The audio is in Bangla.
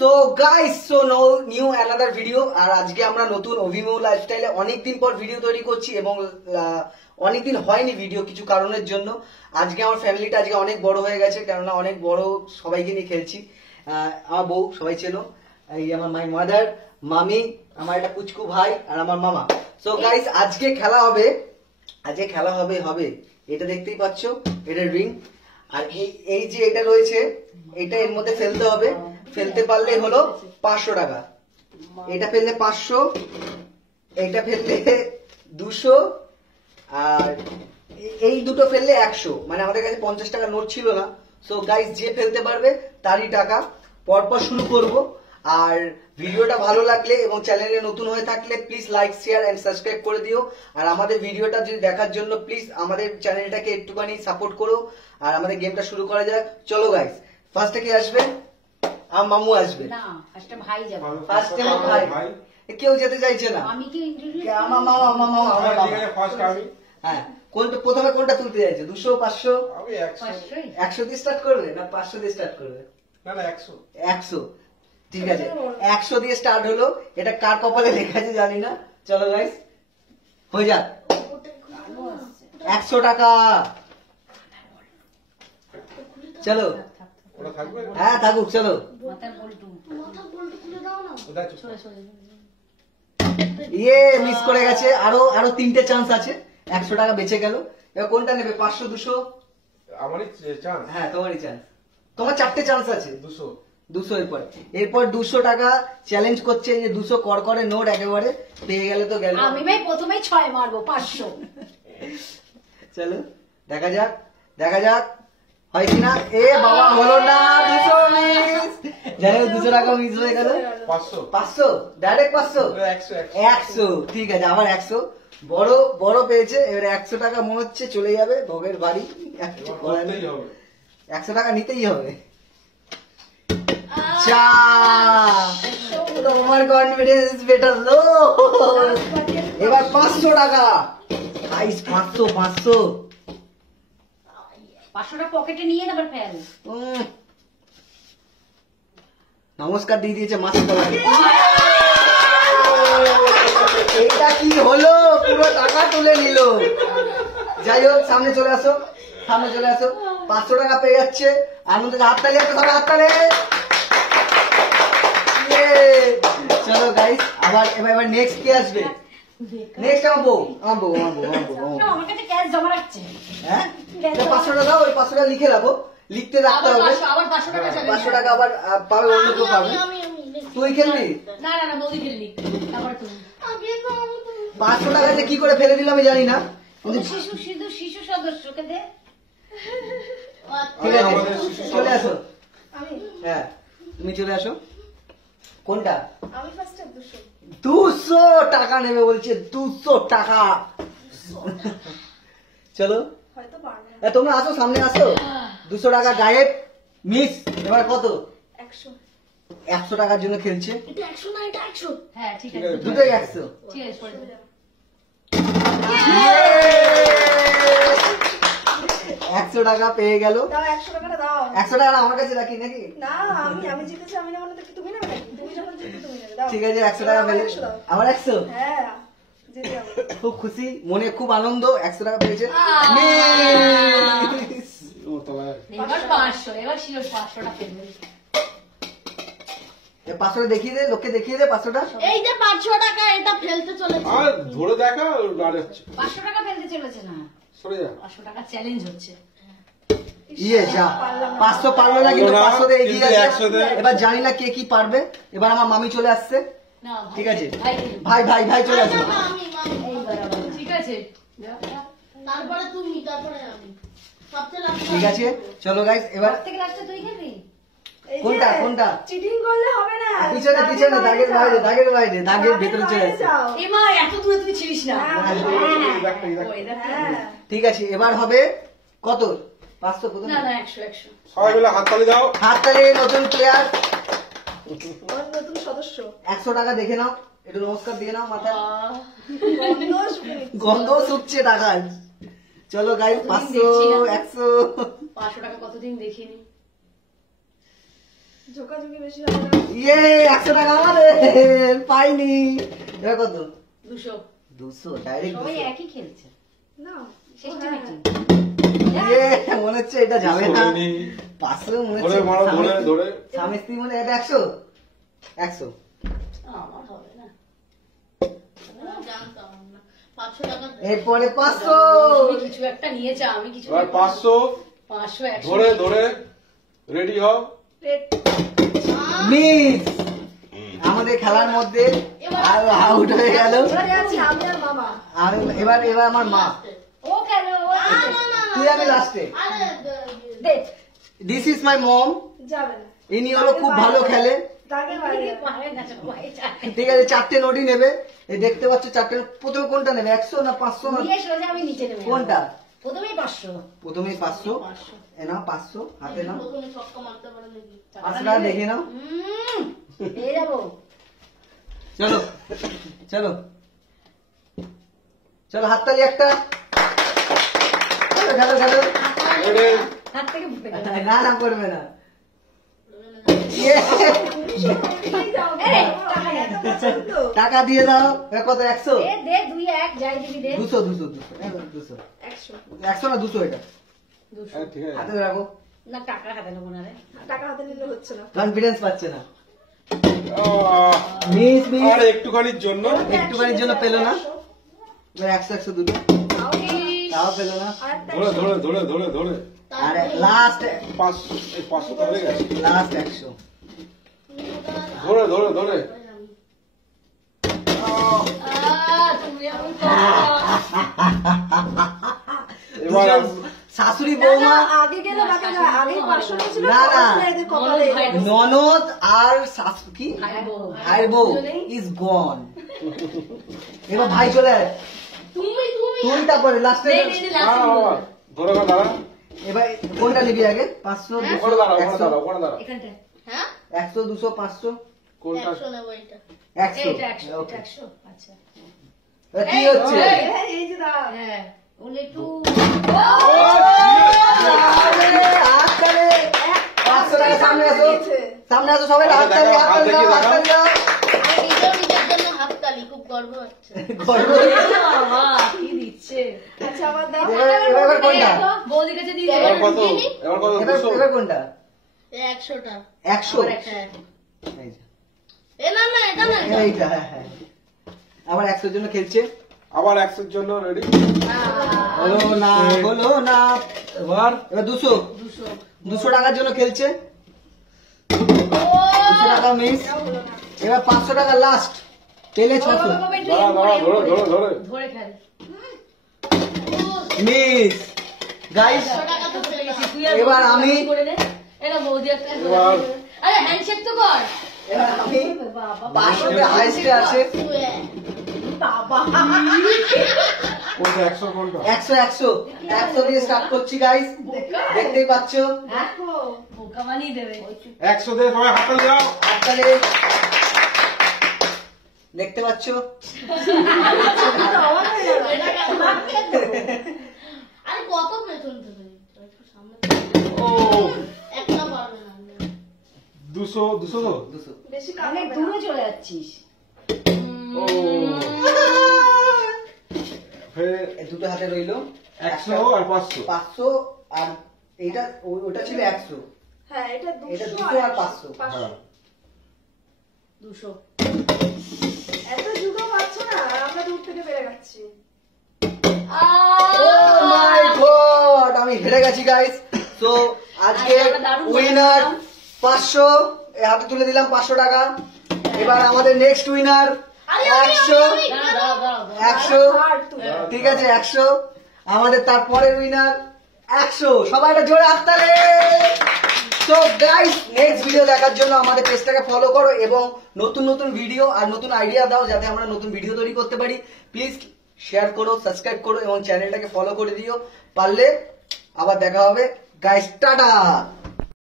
So guys, so no new another video. আর আজকে আমরা নতুন অভিমু লাইফস্টাইলে অনেকদিন পর ভিডিও তৈরি করছি এবং অনেকদিন হয়নি ভিডিও কিছু কারণের জন্য। আজকে আমার ফ্যামিলিটা আজকে অনেক বড় হয়ে গেছে, কেননা অনেক বড় সবাইকে নিয়ে খেলছি। আমার বউ সবাই চেনো, এই আমার মাই মাদার, মামি, আমার একটা পুচকু ভাই আর আমার মামা। সো গাইস, আজকে খেলা হবে এটা দেখতেই পাচ্ছ, এটা রিং। আর এই যে এটা রয়েছে, এটা এর মধ্যে ফেলতে হবে। ফেলতে পারলে হলো 500 টাকা। এটা ফেললে 500, এটা ফেললে 200, আর এই দুটো ফেললে 100। মানে আমাদের কাছে 50 টাকা নোট ছিল না। সো গাইস, যে ফেলতে পারবে তারই টাকা। পরপর শুরু করব। আর ভিডিওটা ভালো লাগলে এবং চ্যানেলে নতুন হয়ে থাকলে please like, share and subscribe করে দিও। আর আমাদের ভিডিওটা যদি দেখার জন্য প্লিজ আমাদের চ্যানেলটাকে একটুখানি সাপোর্ট করো। আর আমাদের গেমটা শুরু করা যাক। চলো গাইস, ফার্স্টে কি আসবে? আমার মামু আসবে না, ফার্স্টে ভাই যাবে। ফার্স্টে আমার ভাই। কেউ যেতে চাইছে না। আমি কি ইন্ট্রোডিউস আমার মামা ফার্স্ট আমি। হ্যাঁ, প্রথমে কোনটা তুলতে চাইছে? 200, 500? আমি 100। 100 দিয়ে স্টার্ট করবে না 500 দিয়ে স্টার্ট করবে? না 100। 100, ঠিক আছে। 100 দিয়ে স্টার্ট হলো। এটা কার কপালে লেখা আছে জানি না। চলো গাইস, হয়ে যাক। 100 টাকা। চলো, ওটা থাকবে? হ্যাঁ থাকুক। চলো, মাথার বল্টু ওটা চুপ। সরে সরে ইয়ে মিস করে গেছে। আরো 3টে চান্স আছে। 100 টাকা বেঁচে গেল। এবার কোনটা নেবে? 500, 200? আমারই চান্স। হ্যাঁ, তোমারই চান্স। তোমার 4টে চান্স আছে। 200। 200 এরপর 200 টাকা চ্যালেঞ্জ করছে। এই যে 200 করকরে নোট একেবারে পেয়ে গেলে তো গেল। আমি ভাই প্রথমেই 6 মারবো 500। চলো দেখা যাক হয় কিনা। এ বাবা, হলো না। 200 মিস। যাই হোক, 200 টাকা মিস হয়ে গেল। 500। 500 ডাইরেক্ট 500। 100, ঠিক আছে। আবার 100। বড় পেয়েছে। এবারে 100 টাকা মনে হচ্ছে চলে যাবে ভোগের বাড়ি। 100 টাকা নিতেই হবে। তোমার কনফিডেন্স বেটার লো। এবার 500 টাকা। 500 500টা পকেটে নিয়ে আবার ফেল। নমস্কার দিয়ে দিয়েছে মাছ তলায়। এটা কি হলো? পুরো টাকা তুলে নিল। যাই হোক, সামনে চলে আসো। 500 টাকা পেয়ে যাচ্ছে। আনন্দ হাততালি, একটা সবাই হাততালি। চলো গাইস, এবার নেক্সট কে আসবে? নেক্সট আমার বউ। আমার কাছে ক্যাশ জমা রাখছে। হ্যাঁ, 500 টাকা দাও। ওই 500 টাকা লিখে রাখো। লিখতে রাখতে হবে। আবার 500 টাকা চাই। 500 টাকা আবার পাবে, অন্য কেউ পাবে। তুই খেলবি? না বৌদি খেললি। তারপর তুমি 500 টাকা যে কি করে ফেলে দিল আমি জানি না। শিশু সদস্যকে দে। ঠিক আছে, চলে আসো। হ্যাঁ, তুমি চলে আসো। কোনটা? আমি ফার্স্টে 200 টাকা নেবে বলছে। 200 টাকা। চলো, হয়তো পারবো না। তোমরা আসো, সামনে আসো। 200 টাকা গায়েব, মিস। এবার কত? 100। 100 টাকার জন্য খেলছে। এটা 100 না, এটা 100। হ্যাঁ ঠিক আছে, দুটোই 100। ঠিক আছে পড়ে যাও। 100 টাকা পেয়ে গেল। দাও 100 টাকাটা দাও। 100 টাকা আমার কাছে রাখি নাকি? না, আমি জিতেছি, আমি নেব না তো কি তুমি নেবে নাকি? তুমি যখন জিতবে তুমি নেবে। দাও। ঠিক আছে, 100 টাকা পেলে। আবার 100। হ্যাঁ, জিতে যাবো। খুব খুশি, মনে খুব আনন্দ। 100 টাকা পেয়েছে। মিস। এবার 500, এবার শিওর 500টা ফেলবে। 500 দেখিয়ে দে, লোককে দেখিয়ে দে 500টা। এই যে 500 টাকা, এটা ফেলতে চলেছে। আর ধরে দেখা আর যাচ্ছে। 500 টাকা ফেলতে চলেছে না, সরে যা। 500 টাকা চ্যালেঞ্জ হচ্ছে। ইয়ে যা, 500 পারলো না, কিন্তু 500 তে এগিয়ে কিন্তু আছে। 100 তে। এবার জানি না কে কি পারবে। এবার আমার মামি চলে আসছে। না ঠিক আছে, ভাই ভাই চলে আসো। এই বরাবর ঠিক আছে। তারপরে তুমি, তারপরে আমি। সবচেয়ে লাস্ট। ঠিক আছে, চলো গাইস। এবার থেকে লাস্টে তুই খেলবি। কোনটা? চিটিং করলে হবে না। পিছনে দাগের বাইরে, দাগের ভেতরে চলে আসছে। এমা এত দূরে তুই ছিলিস না। হ্যাঁ। ঠিক আছে, এবার হবে কত? 500 কত? না 100 সবাই মিলে হাততালি দাও। হাততালি। নতুন প্লেয়ার, আমার নতুন সদস্য। 100 টাকা দেখে নাও, একটু নমস্কার দিয়ে নাও মাথায়। গন্ধ শুকে গন্ধ শুকছে টাকার। চলো গাইস, 500, 100। 500 টাকা কতদিন দেখিনি। ঝোঁকাঝুঁকি বেশি হবে না। ইয়ে 100 টাকা আমাদের পাইনি। এবার কত? 200 200 ডাইরেক্ট সবাই একই খেলছে না, শেষটি হ্যাঁ। মিটিং ইয়ে মনে হচ্ছে এটা যাবে না। হয়নি। 500 মনে ধরে মারো, ধরে হচ্ছে ধরে। স্বামী স্ত্রী মনে এটা 100 100 আমার হবে না জানতাম না 500 টাকা দে। এরপরে 500 তুমি কিছু একটা নিয়েছে আমি কিছু এবার 500 500 100 ধরে ধরে রেডি হও। মিস আমাদের খেলার মধ্যে আউট হয়ে গেল। এবারে আছি আমি আর মামা। আর এবার আমার মা, ও কেন ও তুই আমি লাস্টে। আরে দে দিস ইজ মাই মম। যাবে না। ইনি হলো খুব ভালো খেলে। তাকে বাইরে যাবে। পারে না সবাই চায় ঠিক আছে, 4টে নোটই নেবে। এই দেখতে পাচ্ছ 4টে। প্রথমে কোনটা নেবে, 100 না 500 না নিয়ে সোজা আমি নিচে নেমে কোনটা? প্রথমেই 500 প্রথমেই 500। 500 এ নাও 500 হাতে নাও। প্রথমে ছক্কা মারতে পারে নাকি 500 টাকা দেখে নাও। পেয়ে যাবো চলো চলো চলো, হাততালি একটা। খেলো খেলো খেলো। রেডি। হাত থেকে ফুটে গেল না না করবে না। ইয়ে, এই যাও, এই, বাবা, টাকা নেই। এত পছন্দ। টাকা দিয়ে দাও। এ কত? 100 এ দে 2 1 যাই দিবি দে 200 200 200 100 100 না 200 এটা 200 হ্যাঁ, ঠিক আছে। হাতে রাখো। না টাকা হাতে নেবো না রে টাকা হাতে নিলে হচ্ছে না। কনফিডেন্স পাচ্ছে না। আহ, মিস মিস আর একটুখানির জন্য একটুখানির জন্য পেলো না। এবার 100 100 দুটো তাও পেলো না। আরেকটা ধরে ধরে ধরে ধরে ধরে আর লাস্ট 500 তো হয়ে গেছে। 100 ধরে ধরে ধরে তুমি আমি এবার দুজন শাশুড়ি না, বৌমা, না, আগে গেলে বাকি না, আগে 500 নিয়েছিল, না, না। পরে এদের কপালে ভাই এলো। ননদ আর শাশু কি ভাই বউ। ভাইয়ের বউ ইজ গন। এবার ভাই চলে আয়। তুমি তুই তারপরে লাস্টে। নে, নে, নে, last দাঁড়া এ বাবা, ধরে গা দাঁড়া। এবার কোনটা নিবি আগে? 500 ওখানে দাঁড়া, 200 ওখানে 100 দাঁড়া, ওখানে দাঁড়া। এখানটা 100 200 500 কোনটা? 100 নেবো এটা 100 এটা 100 এটা Okay. 100 আচ্ছা এবার কি এই, হচ্ছে? এই। এই যে দাঁড়া। হ্যাঁ ওলে একটু আরে, হাততালি। 500 টাকা সামনে আসো। সামনে আসো সবাই, হাত হাততালি দেখাও, হাত হাততালি দাও, দেখিয়ে দেখাও। হাততালি দাও। আর নিজের জন্য হাততালি খুব গর্ব হচ্ছে গর্ব। বাবা কি দিচ্ছে আচ্ছা, আবার দাও। এবার কোনটা? বৌদি কাছে দিয়ে দে এবার কত? এবার কত? এবার 200? এবার কোনটা? 100 টা 100 হ্যাঁ এই যে। এ না না এটা না এটা। এইটা হ্যাঁ হ্যাঁ। আবার 100 জন্য খেলছে। আবার 100 এর জন্য রেডি। হলো না হলো না। এবার এবার 200 200 টাকার জন্য খেলছে। 200 টাকা মিস। এবার 500 টাকা লাস্ট। পেলে 600 দাঁড়া দাঁড়া, ধরে ধরে ধরে ধরে খেল মিস। গাইস 100 টাকা তো পেলাম তুই আর এবার বৌদি আমি- করে নে এরা বৌদি একটা এবার আরে হ্যান্ডশেক তো কর এবার আমি বাবা 500 তে হাইস্টে আছে। শুয়ে। বাবা কোনটা? 100 কোনটা? 100 দিয়ে স্টার্ট করছি গাইস। দেখতেই পাচ্ছো। দেখো। বোকা বানিয়ে দেবে 100 দিয়ে সবাই হাততালি দাও। হাততালি। দেখতে পাচ্ছো। এটা অবাক হয়ে গেল। এটা কেন? আরে কত পেছন থেকে একটু সামনে থেকে। ও একটা পারবে না 200 200 তো? 200 বেশি কাম অনেক হবে না। দূরে চলে যাচ্ছিস ও ফের এই দুটো হাতে রইলো 100 আর 500। 500 আর এইটা ওটা ছিল 100। হ্যাঁ, এটা এটা 200 200 আর 500 হ্যাঁ। 200 এত যুগ পাচ্ছ না, আর আমরা দূর থেকে বেড়ে যাচ্ছি। ও মাই গড, আমি হেরে গেছি গাইস। তো আজকে আরে, আমরা দারুণ উইনার বললাম। 500 এই হাতে তুলে দিলাম 500 টাকা। এবার আমাদের নেক্সট উইনার 100 100 আর তুই। ঠিক আছে 100। আমাদের তারপরের উইনার 100। সবাই একটা জোরে হাততালি। তো গাইস, নেক্সট ভিডিও দেখার জন্য আমাদের পেজটাকে ফলো করো এবং নতুন নতুন ভিডিও আর নতুন আইডিয়া দাও যাতে আমরা নতুন ভিডিও তৈরি করতে পারি। প্লিজ শেয়ার করো, সাবস্ক্রাইব করো এবং চ্যানেলটাকে ফলো করে দিও। পারলে আবার দেখা হবে গাইস, টাটা।